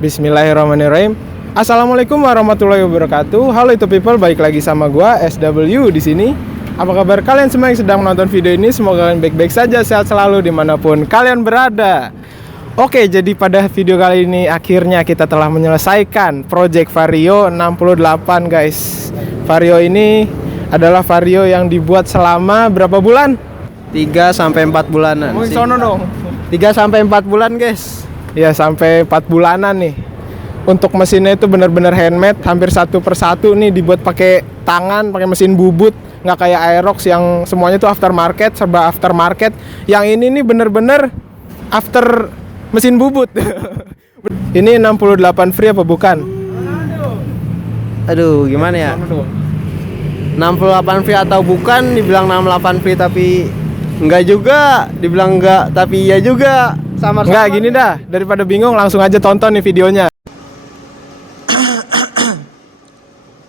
Bismillahirrahmanirrahim. Assalamualaikum warahmatullahi wabarakatuh. Halo itu people, balik lagi sama gua SW di sini. Apa kabar kalian semua yang sedang menonton video ini? Semoga kalian baik-baik saja, sehat selalu dimanapun kalian berada. Oke, jadi pada video kali ini akhirnya kita telah menyelesaikan project Vario 68 guys. Vario ini adalah Vario yang dibuat selama berapa bulan? 3-4 bulanan. Mungkin sono dong. 3-4 bulan guys. Ya sampai 4 bulanan nih. Untuk mesinnya itu benar-benar handmade, hampir satu persatu nih dibuat pakai tangan, pakai mesin bubut, nggak kayak Aerox yang semuanya tuh aftermarket, serba aftermarket. Yang ini nih bener-bener after mesin bubut. Ini 68 free apa bukan? Aduh, gimana ya? 68 free atau bukan? Dibilang 68 free tapi enggak juga, dibilang enggak tapi iya juga. Sama-sama. Enggak, gini dah, daripada bingung langsung aja tonton nih videonya.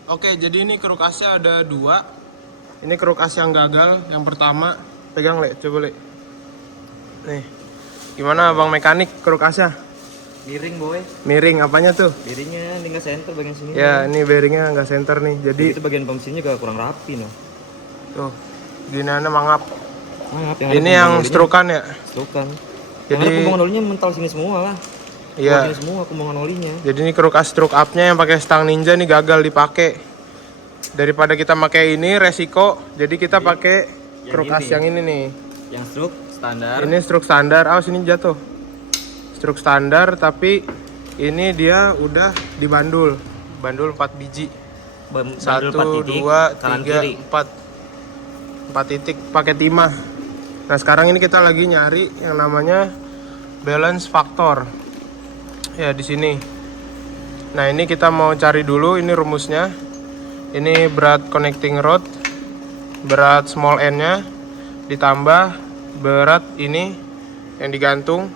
Oke, jadi ini kruk asnya ada 2. Ini kruk as yang gagal, yang pertama. Pegang, Le, coba, Le. Nih. Gimana Bang mekanik kruk asnya? Miring boy. Miring, apanya tuh? Bearingnya ini nggak center bagian sini. Ya, ini bearingnya nggak center nih. Jadi itu bagian mesinnya juga kurang rapi noh. tuh, gini mangap. Maaf, Ini yang strokan ya? Strokan. Jadi kumbang olinya mental sini semua lah. iya. Sini semua kumbang olinya. Jadi ini kruk as stroke up-nya yang pakai stang ninja nih gagal dipakai. Daripada kita pakai ini resiko, jadi kita pakai kruk as yang ini nih. Yang stroke standar. Ini stroke standar. Awas ini jatuh. Stroke standar tapi ini dia udah dibandul. Bandul 4 biji. 1, 2, 3, 4 titik pakai timah. Nah sekarang ini kita lagi nyari yang namanya balance factor. Ya di sini. Nah ini kita mau cari dulu ini rumusnya. Ini berat connecting rod, berat small end-nya ditambah berat ini yang digantung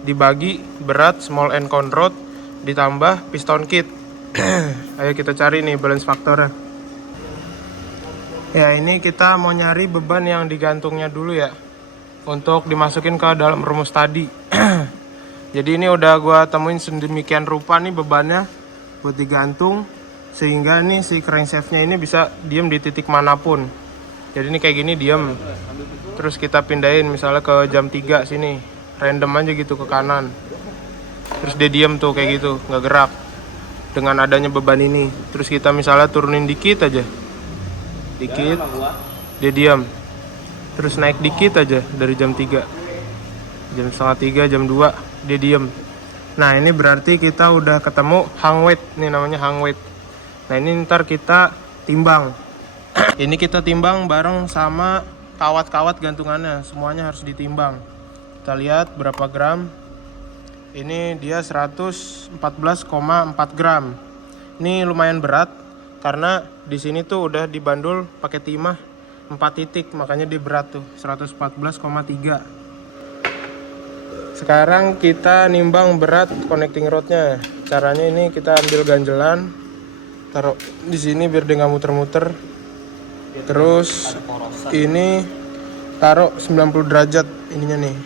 dibagi berat small end count rod ditambah piston kit. Ayo kita cari nih balance factornya. Ya ini kita mau nyari beban yang digantungnya dulu ya, untuk dimasukin ke dalam rumus tadi. Jadi ini udah gua temuin sedemikian rupa nih bebannya buat digantung, sehingga nih si crankshaftnya ini bisa diem di titik manapun. Jadi ini kayak gini diem. Terus kita pindahin misalnya ke jam 3 sini, random aja gitu ke kanan. Terus dia diem tuh kayak gitu, nggak gerak. Dengan adanya beban ini. Terus kita misalnya turunin dikit aja. Dikit, dia diam. Terus naik dikit aja dari jam 3, jam setengah 3, jam 2 dia diem. Nah ini berarti kita udah ketemu hang weight. Ini namanya hang weight. Nah ini ntar kita timbang. Ini kita timbang bareng sama kawat-kawat gantungannya. Semuanya harus ditimbang. Kita lihat berapa gram. Ini dia 114,4 gram. Ini lumayan berat karena di sini tuh udah dibandul pakai timah 4 titik, makanya dia berat tuh 114,3. Sekarang kita nimbang berat connecting rodnya. Caranya ini kita ambil ganjelan, taruh di sini biar dia nggak muter-muter. Terus ini taruh 90 derajat ininya nih.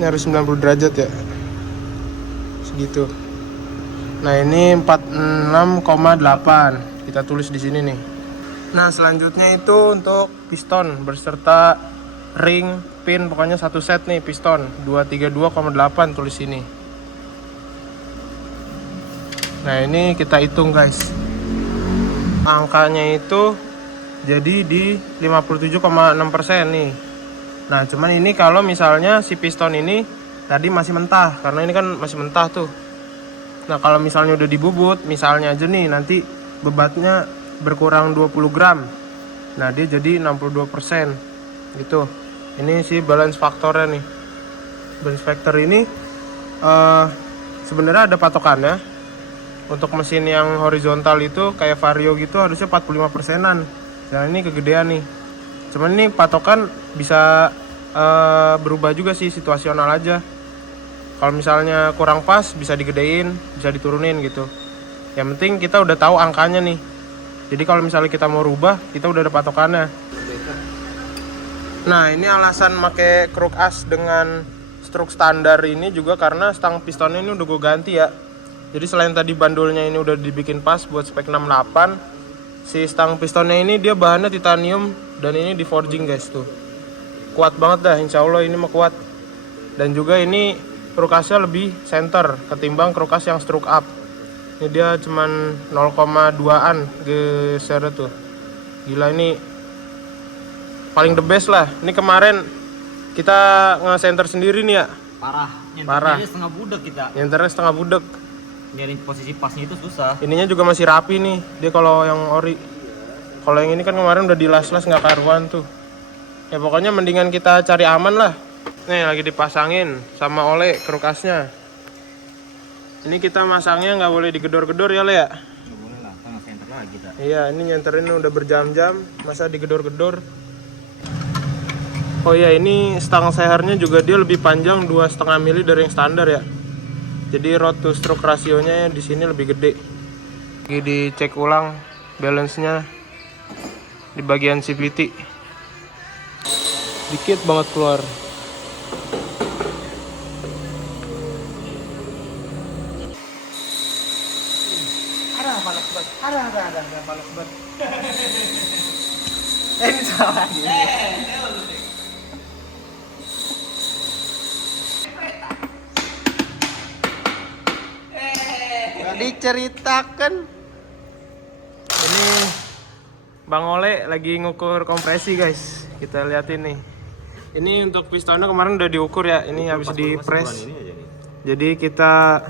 Ini harus 90 derajat ya. Segitu. Nah ini 46,8 kita tulis di sini nih. Nah selanjutnya itu untuk piston berserta ring, pin, pokoknya satu set nih piston 232,8 tulis sini. Nah ini kita hitung guys. Angkanya itu jadi di 57,6% nih. Nah cuman ini kalau misalnya si piston ini tadi masih mentah, karena ini kan masih mentah tuh. Nah kalau misalnya udah dibubut, misalnya aja nih nanti bebatnya berkurang 20 gram. Nah dia jadi 62% gitu. Ini sih balance faktornya nih. Balance factor ini sebenarnya ada patokannya. Untuk mesin yang horizontal itu kayak Vario gitu harusnya 45%an. Nah ini kegedean nih. Cuman ini patokan bisa berubah juga sih, situasional aja. Kalau misalnya kurang pas bisa digedein, bisa diturunin gitu. Yang penting kita udah tahu angkanya nih. Jadi kalau misalnya kita mau rubah, kita udah ada patokannya. Nah ini alasan pakai kruk as dengan stroke standar ini juga karena stang pistonnya ini udah gue ganti ya. Jadi selain tadi bandulnya ini udah dibikin pas buat spek 68, si stang pistonnya ini dia bahannya titanium dan ini di forging guys tuh. Kuat banget dah, insya Allah ini mah kuat. Dan juga ini krukasnya lebih center ketimbang krukas yang stroke up. Ini dia cuman 0,2an geser tuh. Gila, ini paling the best lah. Ini kemarin kita nge-center sendiri nih ya. Parah. Parah. Nyenternya setengah budak kita. Nyenternya setengah budek. Nyari posisi pasnya itu susah. Ininya juga masih rapi nih. Dia kalau yang ori. Kalau yang ini kan kemarin udah dilas-las nggak karuan tuh. Ya pokoknya mendingan kita cari aman lah. Nih lagi dipasangin sama Ole krukasnya. Ini kita masangnya nggak boleh digedor-gedor ya Le ya. Nggak boleh lah, kita nge-center lagi kita. Iya, ini nyenterin udah berjam-jam, masa digedor-gedor. Oh iya, ini stang sehernya juga dia lebih panjang 2,5 mili dari yang standar ya. Jadi rod to stroke rasionya di sini lebih gede. Lagi dicek ulang balance-nya di bagian CVT. Dikit banget keluar. Ada panas banget. Ini salah lagi. Gak diceritakan. Ini Bang Ole lagi ngukur kompresi guys. Kita liatin nih. Ini untuk pistonnya kemarin udah diukur ya. Ini habis di press. Jadi kita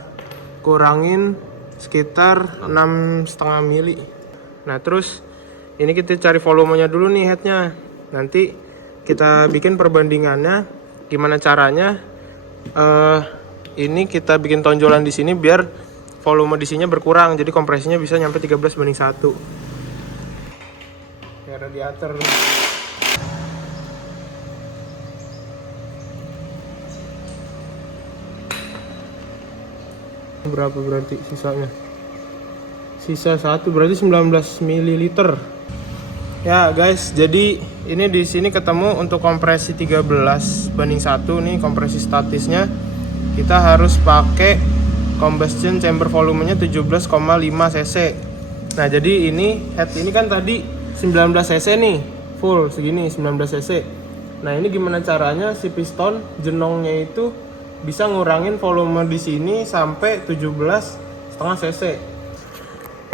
kurangin sekitar 6,5 mili. Nah terus ini kita cari volumenya dulu nih headnya. Nanti kita bikin perbandingannya. Gimana caranya? Ini kita bikin tonjolan di sini biar volume di sini berkurang. Jadi kompresinya bisa nyampe 13:1. Kayak radiator. Berapa berarti sisanya? Sisa 1 berarti 19 ml. Ya guys, jadi ini di sini ketemu untuk kompresi 13:1 nih kompresi statisnya. Kita harus pakai combustion chamber volumenya 17,5 cc. Nah, jadi ini head ini kan tadi 19 cc nih, full segini 19 cc. Nah, ini gimana caranya si piston jenongnya itu bisa ngurangin volume di sini sampai 17,5 cc.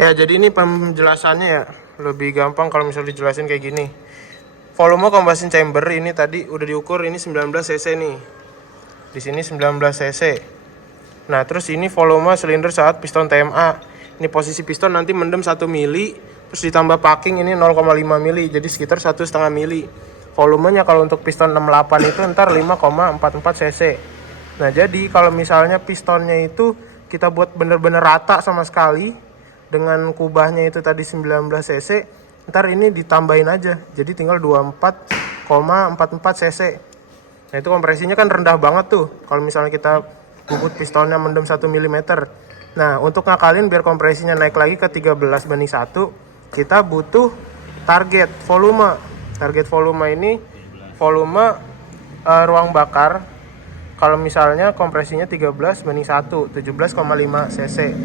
Ya, jadi ini penjelasannya ya. Lebih gampang kalau misalnya dijelasin kayak gini. Volume combustion chamber ini tadi udah diukur, ini 19 cc nih. Di sini 19 cc. Nah, terus ini volume silinder saat piston TMA. Ini posisi piston nanti mendem 1 mili, terus ditambah packing ini 0,5 mili, jadi sekitar 1,5 mili. Volumenya kalau untuk piston 68 itu ntar 5,44 cc. Nah, jadi kalau misalnya pistonnya itu kita buat bener-bener rata sama sekali dengan kubahnya itu tadi 19 cc, ntar ini ditambahin aja. Jadi tinggal 24,44 cc. Nah, itu kompresinya kan rendah banget tuh kalau misalnya kita bubut pistonnya mendem 1 mm. Nah, untuk ngakalin biar kompresinya naik lagi ke 13:1, kita butuh target volume. Target volume ini volume ruang bakar. Kalau misalnya kompresinya 13:1, 17,5 cc.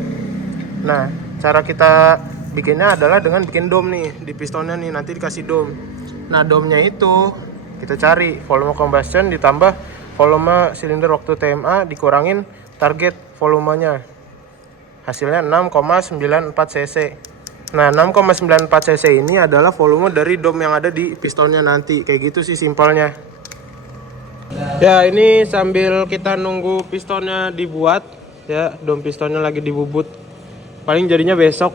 Nah, cara kita bikinnya adalah dengan bikin dom nih di pistonnya nih, nanti dikasih dom. Nah, domnya itu kita cari volume combustion ditambah volume silinder waktu TMA dikurangin target volumenya. Hasilnya 6,94 cc. Nah, 6,94 cc ini adalah volume dari dom yang ada di pistonnya nanti. Kayak gitu sih simpelnya. Ya, ini sambil kita nunggu pistonnya dibuat ya, dom pistonnya lagi dibubut. Paling jadinya besok.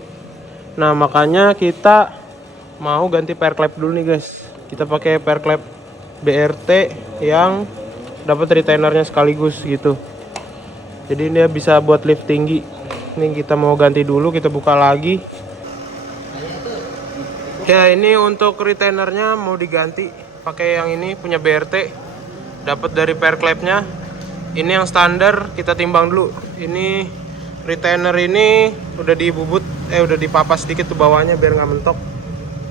Nah, makanya kita mau ganti pair clap dulu nih guys. Kita pakai pair clap BRT yang dapat retainernya sekaligus gitu. Jadi dia bisa buat lift tinggi. Ini kita mau ganti dulu, kita buka lagi. Ya, ini untuk retainernya mau diganti pakai yang ini punya BRT. Dapat dari pair clapnya. Ini yang standar, kita timbang dulu. Ini retainer ini udah dibubut, udah dipapas sedikit tuh bawahnya biar nggak mentok.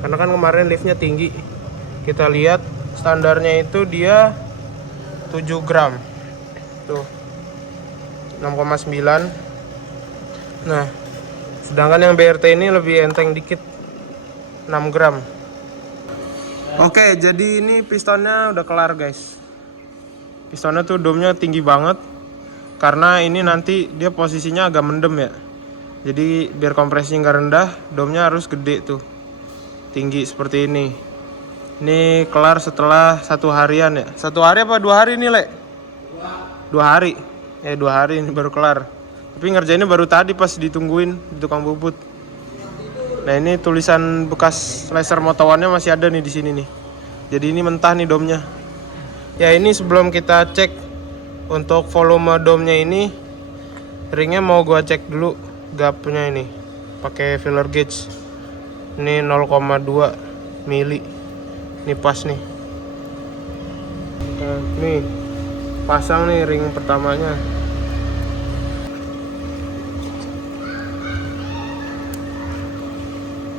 Karena kan kemarin liftnya tinggi. Kita lihat standarnya itu dia 7 gram. Tuh 6,9. Nah, sedangkan yang BRT ini lebih enteng dikit, 6 gram. Oke, jadi ini pistonnya udah kelar guys. Pistonnya tuh domnya tinggi banget, karena ini nanti dia posisinya agak mendem ya. Jadi biar kompresinya nggak rendah, domnya harus gede tuh, tinggi seperti ini. Ini kelar setelah 1 harian ya. 1 hari apa 2 hari nih, Le? 2 hari. Ya 2 hari ini baru kelar. Tapi ngerjainnya baru tadi pas ditungguin di tukang bubut. Nah ini tulisan bekas laser motowannya masih ada nih di sini nih. Jadi ini mentah nih domnya. Ya ini sebelum kita cek untuk volume domnya ini, ringnya mau gua cek dulu gapnya ini pakai filler gauge. Ini 0,2 mili. Ini pas nih. Nah, nih pasang nih ring pertamanya.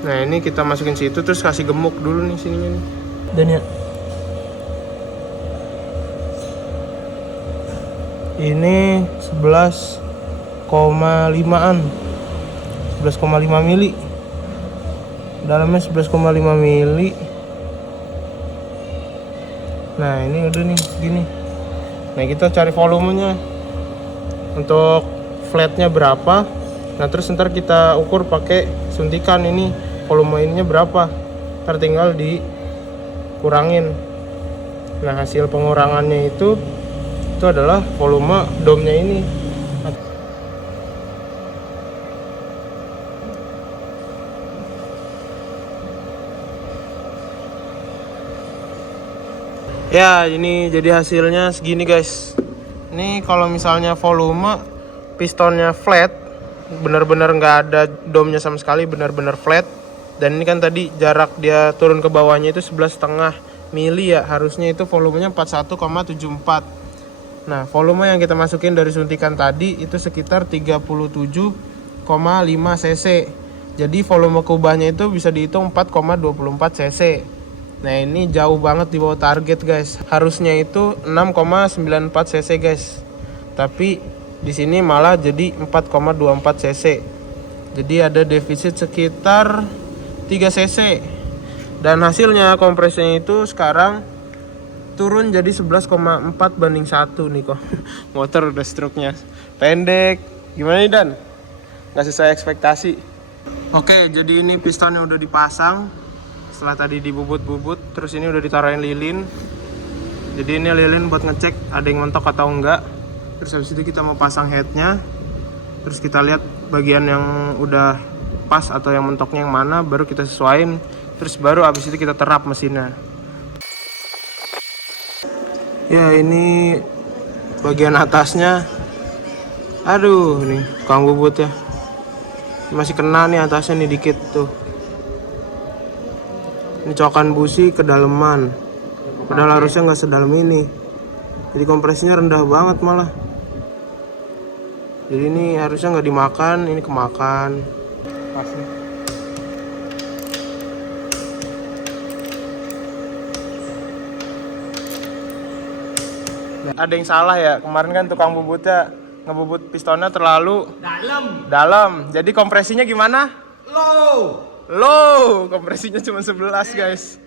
Nah ini kita masukin situ terus kasih gemuk dulu nih sininya nih. Dan ya ini 11,5an 11,5 mili, dalamnya 11,5 mili. Nah ini udah nih gini. Nah kita cari volumenya untuk flatnya berapa. Nah terus ntar kita ukur pakai suntikan ini volume ininya berapa, ntar tinggal dikurangin. Nah hasil pengurangannya itu adalah volume domnya ini. Ya ini jadi hasilnya segini guys. Ini kalau misalnya volume pistonnya flat, benar-benar nggak ada domnya sama sekali, benar-benar flat. Dan ini kan tadi jarak dia turun ke bawahnya itu 11,5 mili ya, harusnya itu volumenya 41,74. Nah volume yang kita masukin dari suntikan tadi itu sekitar 37,5 cc. Jadi volume kubahnya itu bisa dihitung 4,24 cc. Nah ini jauh banget di bawah target guys. Harusnya itu 6,94 cc guys. Tapi di sini malah jadi 4,24 cc. Jadi ada defisit sekitar 3 cc. Dan hasilnya kompresinya itu sekarang turun jadi 11,4 banding 1 nih kok. Motor udah stroke-nya pendek. Gimana nih Dan? Nggak sesuai ekspektasi. Oke, jadi ini pistonnya udah dipasang. Setelah tadi dibubut-bubut, terus ini udah ditaruhin lilin. Jadi ini lilin buat ngecek ada yang mentok atau enggak. Terus habis itu kita mau pasang headnya. Terus kita lihat bagian yang udah pas atau yang mentoknya yang mana, baru kita sesuaiin. Terus baru habis itu kita terap mesinnya. Ya ini bagian atasnya. Aduh nih tukang bubut ya. Masih kena nih atasnya nih dikit tuh. Ini cokan busi kedalaman, padahal harusnya nggak sedalam ini. Jadi kompresinya rendah banget malah. Jadi ini harusnya nggak dimakan, ini kemakan. Pasti. Ada yang salah ya, kemarin kan tukang bubutnya ngebubut pistonnya terlalu dalam. Jadi kompresinya gimana? Low, kompresinya cuma 11 guys.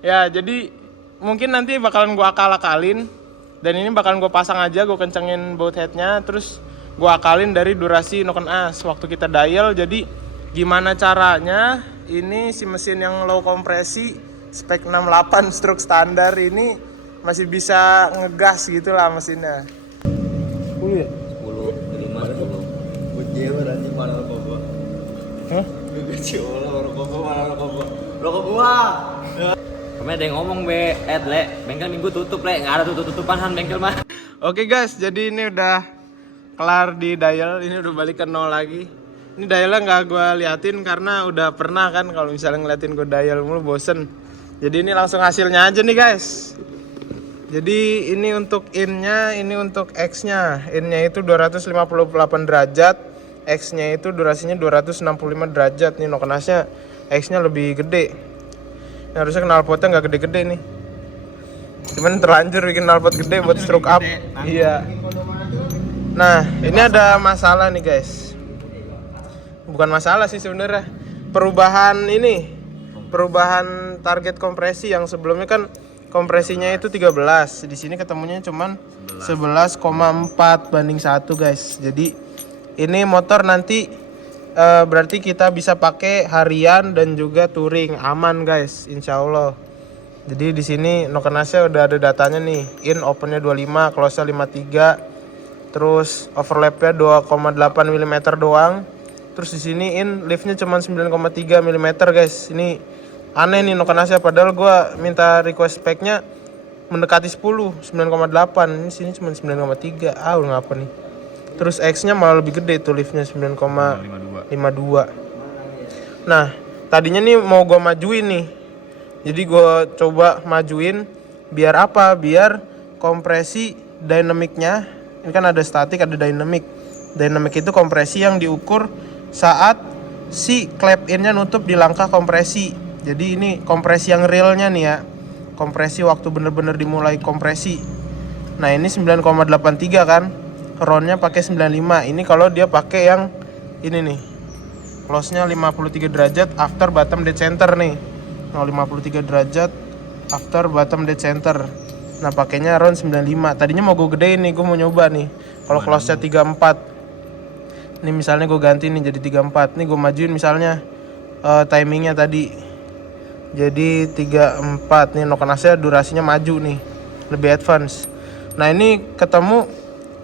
Ya jadi mungkin nanti bakalan gua akal-akalin. Dan ini bakalan gua pasang aja, gua kencengin baut headnya. Terus gua akalin dari durasi noken as waktu kita dial. Jadi gimana caranya ini si mesin yang low kompresi spek 68 stroke standar ini masih bisa ngegas gitu lah mesinnya. 10 ya? 10, 5, 10. Bujie berarti mana rokok? Hah? Bujie mana rokok gua. Kemarin ada yang ngomong bengkel minggu tutup nggak ada tutup-tutupan bengkel mah. Oke guys, jadi ini udah kelar di dial, ini udah balik ke 0 lagi. Ini dialnya nggak gue liatin karena udah pernah kan kalau misalnya ngeliatin gue dial mulu bosen. Jadi ini langsung hasilnya aja nih guys. Jadi ini untuk in-nya, ini untuk X-nya. In-nya itu 258 derajat, X-nya itu durasinya 265 derajat. Nih noken as-nya X-nya lebih gede. Ini harusnya knalpotnya nggak gede-gede nih. Cuman terlanjur bikin knalpot gede buat stroke up. Iya. Nah, ini ada masalah nih guys. Bukan masalah sih sebenarnya. Perubahan target kompresi yang sebelumnya kan kompresinya itu 13. Di sini ketemunya cuman 11,4 banding 1 guys. Jadi ini motor nanti berarti kita bisa pakai harian dan juga touring aman guys, insya Allah. Jadi di sini Nokenasnya udah ada datanya nih. In opennya 25, close-nya 53. Terus overlapnya 2,8 mm doang. Terus di sini in liftnya cuma 9,3 mm guys. Ini aneh nih Nokenasnya, padahal gua minta request speknya mendekati 10, 9,8. Ini sini cuma 9,3. Ngapa nih? Terus X-nya malah lebih gede tuh, liftnya 9,52. Nah, tadinya nih mau gua majuin nih. Jadi gua coba majuin biar apa? Biar kompresi dynamicnya, ini kan ada statik, ada dynamic. Dynamic itu kompresi yang diukur saat si clap in-nya nutup di langkah kompresi. Jadi ini kompresi yang realnya nih ya. Kompresi waktu bener-bener dimulai kompresi. Nah, ini 9,83 kan. Roundnya pakai 95. Ini kalau dia pakai yang ini nih. Close-nya 53 derajat after bottom dead center nih. 53 derajat after bottom dead center. Nah, pakainya round 95. Tadinya mau gue gedein nih, gue mau nyoba nih. Kalau close-nya 34. Ini misalnya gue ganti nih jadi 34. Nih gue majuin misalnya timingnya tadi. Jadi 34. Nih Nokenasnya durasinya maju nih. Lebih advance. Nah, ini ketemu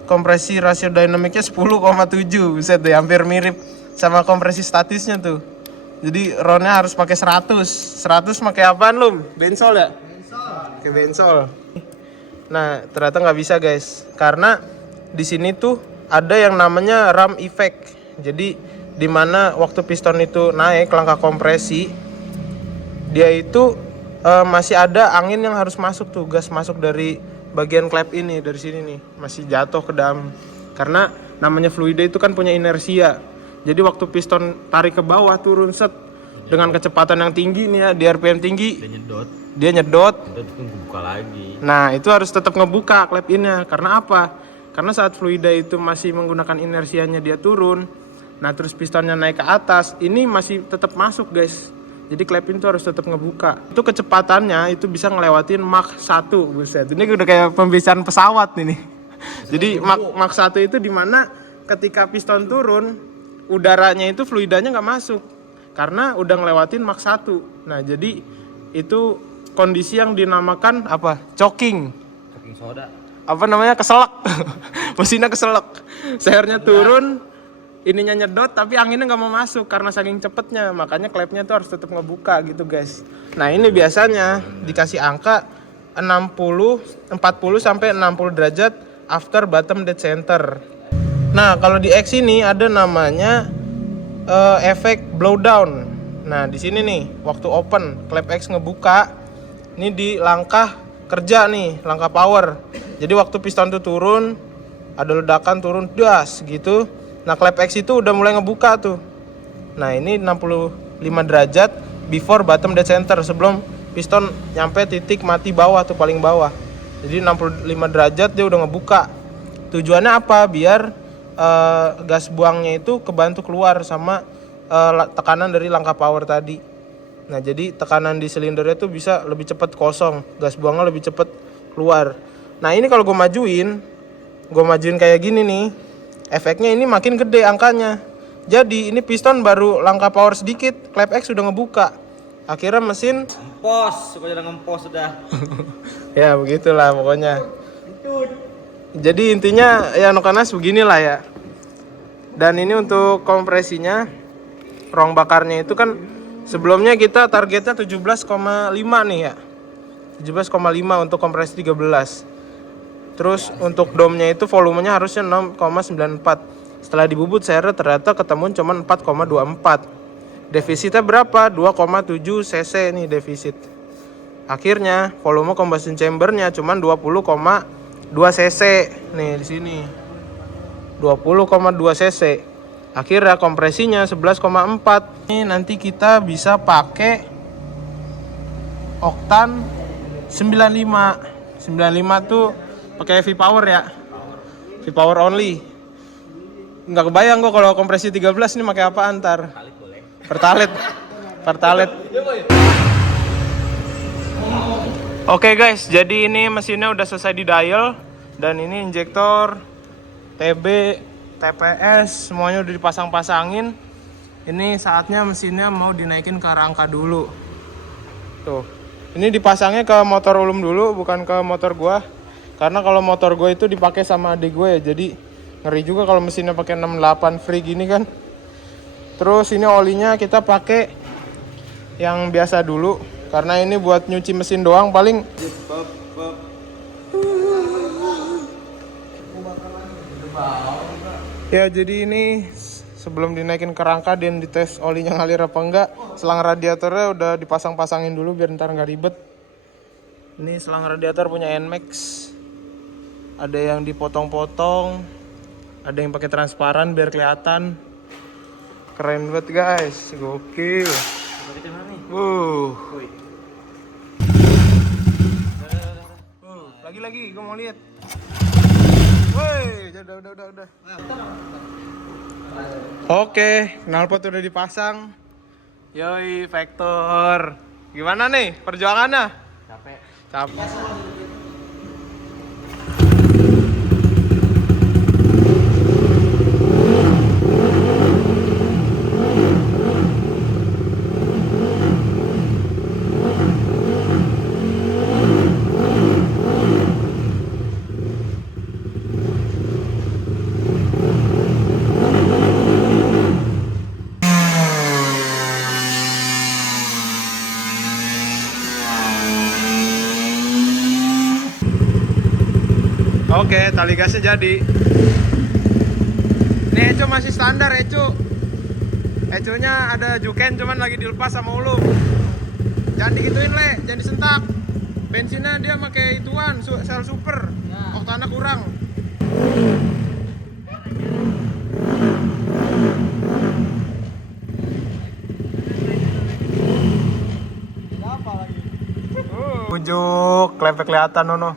kompresi rasio dinamiknya 10,7. Buset deh, hampir mirip sama kompresi statisnya tuh. Jadi roundnya harus pakai 100. 100 pakai apaan lum? Bensol ya? Pakai bensol. Nah, ternyata nggak bisa guys, karena di sini tuh ada yang namanya ram effect. Jadi dimana waktu piston itu naik langkah kompresi, dia itu masih ada angin yang harus masuk tuh, gas masuk dari bagian klep ini, dari sini nih, masih jatuh ke dalam. Karena namanya fluida itu kan punya inersia. Jadi waktu piston tarik ke bawah turun set dengan kecepatan yang tinggi nih ya, di RPM tinggi, dia nyedot. Itu buka lagi. Nah, itu harus tetap ngebuka klep innya. Karena apa? Karena saat fluida itu masih menggunakan inersianya dia turun. Nah, terus pistonnya naik ke atas, ini masih tetap masuk guys. Jadi klep in itu harus tetap ngebuka. Itu kecepatannya itu bisa ngelewatin Mach 1. Buset, ini udah kayak pembicaraan pesawat ini. Jadi Mach 1 itu dimana ketika piston turun, udaranya itu fluidanya nggak masuk karena udah ngelewatin Mach 1. Nah, jadi itu kondisi yang dinamakan apa? Choking. Choking soda. Apa namanya? Keselak. Mesinnya keselak. Sehernya turun, ininya nyedot tapi anginnya nggak mau masuk karena saking cepetnya. Makanya klepnya tuh harus tetap ngebuka gitu guys. Nah, ini biasanya dikasih angka 40 sampai 60 derajat after bottom dead center. Nah, kalau di X ini ada namanya efek blowdown. Nah, di sini nih waktu open klep X ngebuka, ini di langkah kerja nih, langkah power. Jadi waktu piston tuh turun, ada ledakan turun das gitu. Nah, klep X itu udah mulai ngebuka tuh. Nah, ini 65 derajat before bottom dead center, sebelum piston nyampe titik mati bawah tuh, paling bawah. Jadi 65 derajat dia udah ngebuka. Tujuannya apa? Biar gas buangnya itu kebantu keluar sama tekanan dari langkah power tadi. Nah, jadi tekanan di silindernya tuh bisa lebih cepat kosong, gas buangnya lebih cepat keluar. Nah, ini kalau gue majuin kayak gini nih, efeknya ini makin gede angkanya. Jadi ini piston baru langkah power sedikit, klep X sudah ngebuka. Akhirnya mesin Ngempos, suka jalan ngempos sudah. ya begitulah pokoknya. Jadi intinya ya Nokenas beginilah ya. Dan ini untuk kompresinya, rong bakarnya itu kan sebelumnya kita targetnya 17,5 nih ya. 17,5 untuk kompresi 13. Terus untuk domnya itu volumenya harusnya 6,94. Setelah dibubut seri ternyata ketemu cuma 4,24. Defisitnya berapa? 2,7 cc nih defisit. Akhirnya volume combustion chambernya cuma 20,2 cc nih di sini. 20,2 cc. Akhirnya kompresinya 11,4. Ini nanti kita bisa pakai oktan 95. 95 tuh pakai V-Power ya. V-Power only. Nggak kebayang gua kalau kompresi 13 ini pakai apa antar. Kali boleh. Pertalite. Oke guys, jadi ini mesinnya udah selesai di dial dan ini injektor, TB, TPS semuanya udah dipasang-pasangin. Ini saatnya mesinnya mau dinaikin ke rangka dulu. Tuh. Ini dipasangnya ke motor ulum dulu, bukan ke motor gua. Karena kalau motor gua itu dipakai sama adik gue ya, jadi ngeri juga kalau mesinnya pakai 68 free gini kan. Terus ini olinya kita pakai yang biasa dulu karena ini buat nyuci mesin doang paling. Ya jadi ini sebelum dinaikin ke rangka dan dites olinya ngalir apa enggak, selang radiatornya udah dipasang-pasangin dulu biar ntar nggak ribet. Ini selang radiator punya Nmax, ada yang dipotong-potong, ada yang pakai transparan biar kelihatan. Keren banget guys, gokil. Lagi, gue mau lihat. Woi, udah. Oke, knalpot udah dipasang. Yoi, Vector. Gimana nih perjuangannya? Capek. Oke, tali gasnya jadi. Ini Eco masih standar Eco. Econya ada juken cuman lagi dilepas sama ulum. Jangan digituin Le, jangan disentak. Bensinnya dia pakai ituan, sel super. Oktana kurang. Ujuk, kelihatan Nono.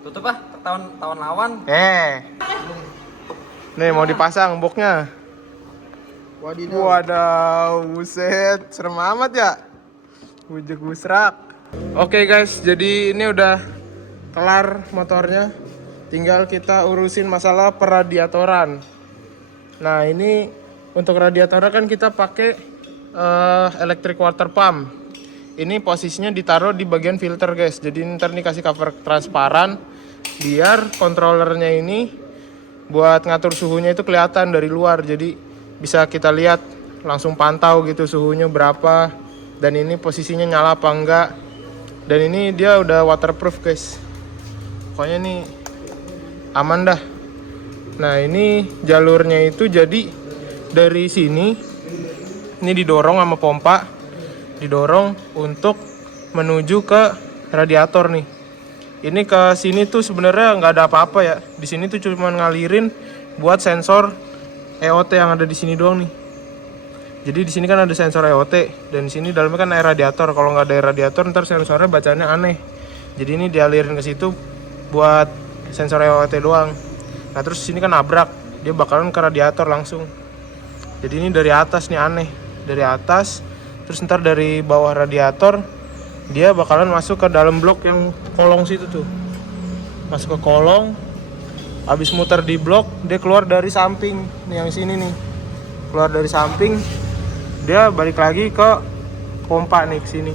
Tutup ah, tahun lawan. Nih mau dipasang boxnya. Wadaw, buset, serem amat ya. Ujuk busrak. Oke guys, jadi ini udah kelar motornya. Tinggal kita urusin masalah peradiatoran. Nah ini untuk radiatornya kan kita pakai electric water pump. Ini posisinya ditaruh di bagian filter guys. Jadi ntar nih kasih cover transparan biar controllernya ini buat ngatur suhunya itu kelihatan dari luar. Jadi bisa kita lihat langsung pantau gitu suhunya berapa dan ini posisinya nyala apa enggak. Dan ini dia udah waterproof guys. Pokoknya nih aman dah. Nah ini jalurnya itu jadi dari sini ini didorong sama pompa. Didorong untuk menuju ke radiator nih. Ini ke sini tuh sebenarnya nggak ada apa-apa ya. Di sini tuh cuma ngalirin buat sensor EOT yang ada di sini doang nih. Jadi di sini kan ada sensor EOT dan di sini dalamnya kan air radiator. Kalau nggak ada air radiator ntar sensornya bacanya aneh. Jadi ini dialirin ke situ buat sensor EOT doang. Nah terus sini kan nabrak, dia bakalan ke radiator langsung. Jadi ini dari atas nih aneh, dari atas. Terus ntar dari bawah radiator dia bakalan masuk ke dalam blok yang kolong situ tuh. Masuk ke kolong. Habis muter di blok, dia keluar dari samping nih yang sini nih. Keluar dari samping, dia balik lagi ke pompa nih ke sini.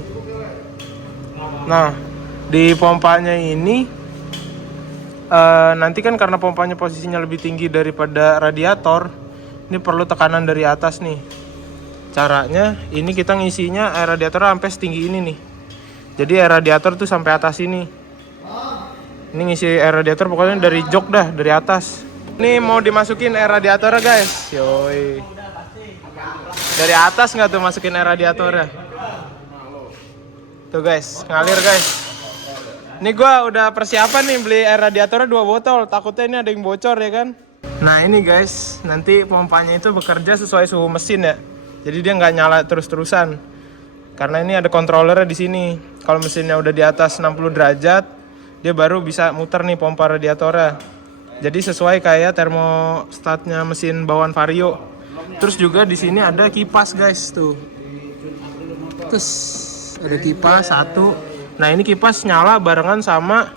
Nah, di pompanya ini nanti kan karena pompanya posisinya lebih tinggi daripada radiator, ini perlu tekanan dari atas nih. Caranya ini kita ngisinya air radiator sampai setinggi ini nih. Jadi air radiator tuh sampai atas ini. Ini ngisi air radiator pokoknya dari jok dah, dari atas. Ini mau dimasukin air radiatornya guys. Yoi. Dari atas nggak tuh masukin air radiatornya? Tuh guys, ngalir guys. Ini gua udah persiapan nih beli air radiatornya 2 botol. Takutnya ini ada yang bocor ya kan. Nah ini guys, nanti pompanya itu bekerja sesuai suhu mesin ya. Jadi dia nggak nyala terus-terusan. Karena ini ada controllernya di sini. Kalau mesinnya udah di atas 60 derajat, dia baru bisa muter nih pompa radiatornya. Jadi sesuai kayak termostatnya mesin bawaan Vario. Terus juga di sini ada kipas guys tuh. Terus ada kipas satu. Nah ini kipas nyala barengan sama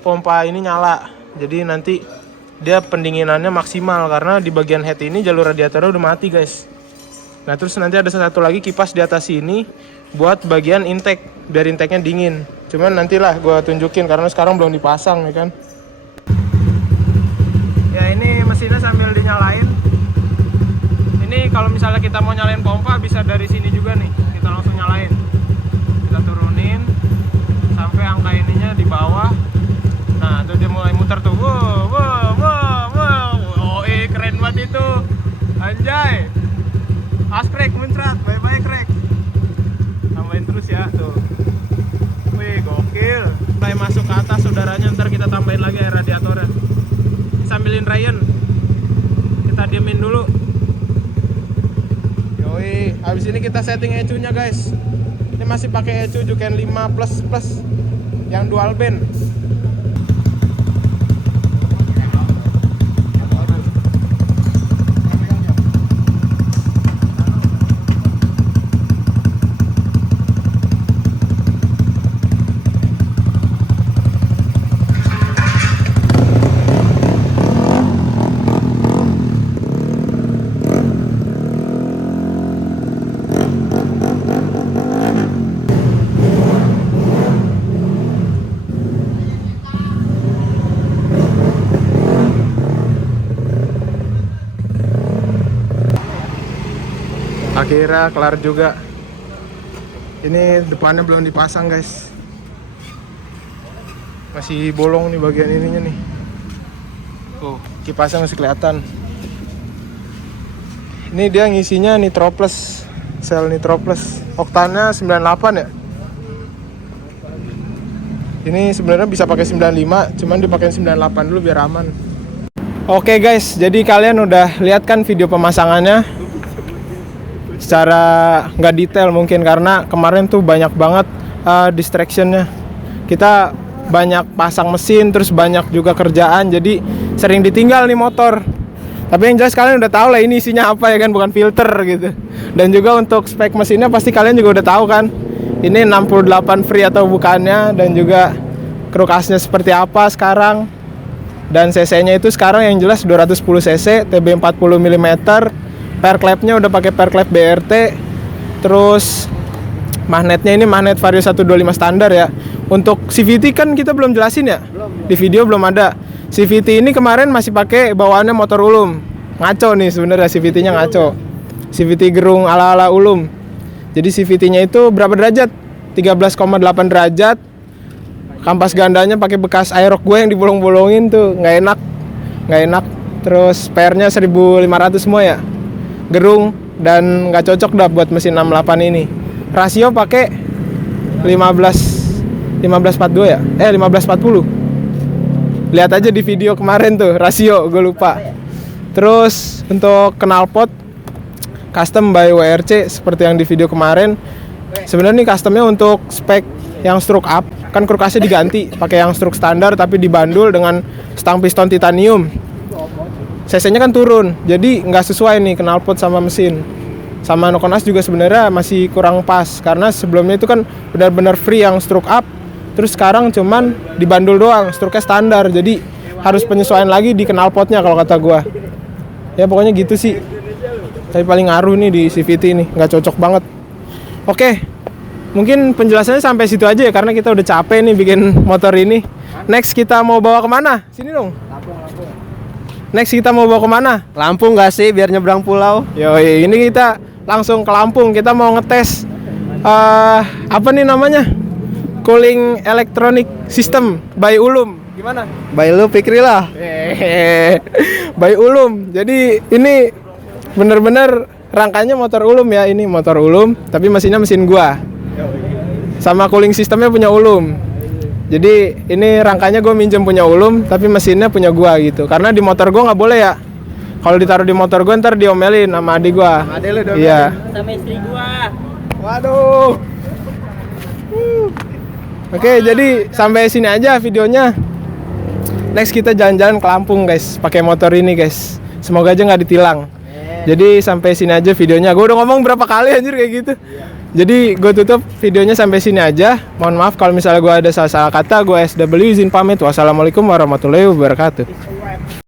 pompa ini nyala. Jadi nanti dia pendinginannya maksimal karena di bagian head ini jalur radiatornya udah mati guys. Nah terus nanti ada satu lagi kipas di atas sini buat bagian intake biar intake-nya dingin. Cuman nantilah gue tunjukin karena sekarang belum dipasang ya kan. Ya ini mesinnya sambil dinyalain. Ini kalau misalnya kita mau nyalain pompa bisa dari sini juga nih. Kita langsung nyalain. Kita turunin sampai angka ininya di bawah. Nah tuh dia mulai muter tuh. Wow. Keren banget itu. Anjay. Askrek muncrat. Bye-bye krek. Tambahin terus ya tuh. Wih gokil. Mulai masuk ke atas udaranya, ntar kita tambahin lagi air radiatornya. Sambilin Ryan, kita diemin dulu. Yoi, habis ini kita setting ECU-nya guys. Ini masih pakai ECU Juken 5 plus yang dual band. Akhirnya kelar juga. Ini depannya belum dipasang guys. Masih bolong nih bagian ininya nih. Tuh, kipasnya masih kelihatan. Ini dia ngisinya Nitro Plus, sel Nitro Plus. Oktannya 98 ya. Ini sebenarnya bisa pakai 95, cuman dipakai 98 dulu biar aman. Oke guys, jadi kalian udah lihat kan video pemasangannya. Secara nggak detail mungkin karena kemarin tuh banyak banget distractionnya. Kita banyak pasang mesin, terus banyak juga kerjaan, jadi sering ditinggal nih motor. Tapi yang jelas kalian udah tahu lah ini isinya apa ya kan, bukan filter gitu. Dan juga untuk spek mesinnya pasti kalian juga udah tahu kan. Ini 68 free atau bukannya, dan juga krukasnya seperti apa sekarang. Dan cc-nya itu sekarang yang jelas 210 cc, TB 40 mm. Per klepnya udah pakai per klep BRT. Terus magnetnya ini magnet Vario 125 standar ya. Untuk CVT kan kita belum jelasin ya. Di video belum ada. CVT ini kemarin masih pakai bawaannya motor ulum. Ngaco nih sebenarnya CVT-nya ngaco. CVT gerung ala-ala ulum. Jadi CVT-nya itu berapa derajat? 13,8 derajat. Kampas gandanya pakai bekas aerox gue yang dibolong-bolongin tuh, nggak enak. Terus spare-nya 1.500 semua ya. Gerung dan nggak cocok dah buat mesin 68 ini. Rasio pakai 1542 ya? 1540. Lihat aja di video kemarin tuh rasio, gue lupa. Terus untuk knalpot custom by WRC seperti yang di video kemarin. Sebenarnya nih customnya untuk spek yang stroke up, kan krukasnya diganti pakai yang stroke standar tapi dibandul dengan stang piston titanium. cc-nya kan turun, jadi nggak sesuai nih knalpot sama mesin. Sama Nokonas juga sebenarnya masih kurang pas karena sebelumnya itu kan benar-benar free yang stroke up, terus sekarang cuman dibandul doang, stroke-nya standar, jadi harus penyesuaian lagi di knalpotnya kalau kata gua. Ya pokoknya gitu sih. Tapi paling ngaruh nih di CVT ini, nggak cocok banget. Oke, mungkin penjelasannya sampai situ aja ya karena kita udah capek nih bikin motor ini. Next kita mau bawa kemana? Sini dong. Next kita mau bawa kemana? Lampung gak sih biar nyebrang pulau? Yoi, ini kita langsung ke Lampung. Kita mau ngetes apa nih namanya? Cooling electronic system by Ulum. Gimana? By lu Fikri lah. By Ulum. Jadi ini bener-bener rangkanya motor Ulum ya. Ini motor Ulum, tapi mesinnya mesin gua. Sama cooling sistemnya punya Ulum. Jadi ini rangkanya gue minjem punya Ulum, tapi mesinnya punya gua gitu. Karena di motor gua nggak boleh ya. Kalau ditaruh di motor gua ntar diomelin sama adik gua. Sama adik lu dong. Iya. Sama istri gua. Waduh. Oke, jadi sampai sini aja videonya. next kita jalan-jalan ke Lampung guys, pakai motor ini guys. Semoga aja nggak ditilang. Jadi sampai sini aja videonya. Gue udah ngomong berapa kali anjir kayak gitu. Jadi gue tutup videonya sampai sini aja. Mohon maaf kalau misalnya gue ada salah-salah kata. Gue SW izin pamit. Wassalamualaikum warahmatullahi wabarakatuh.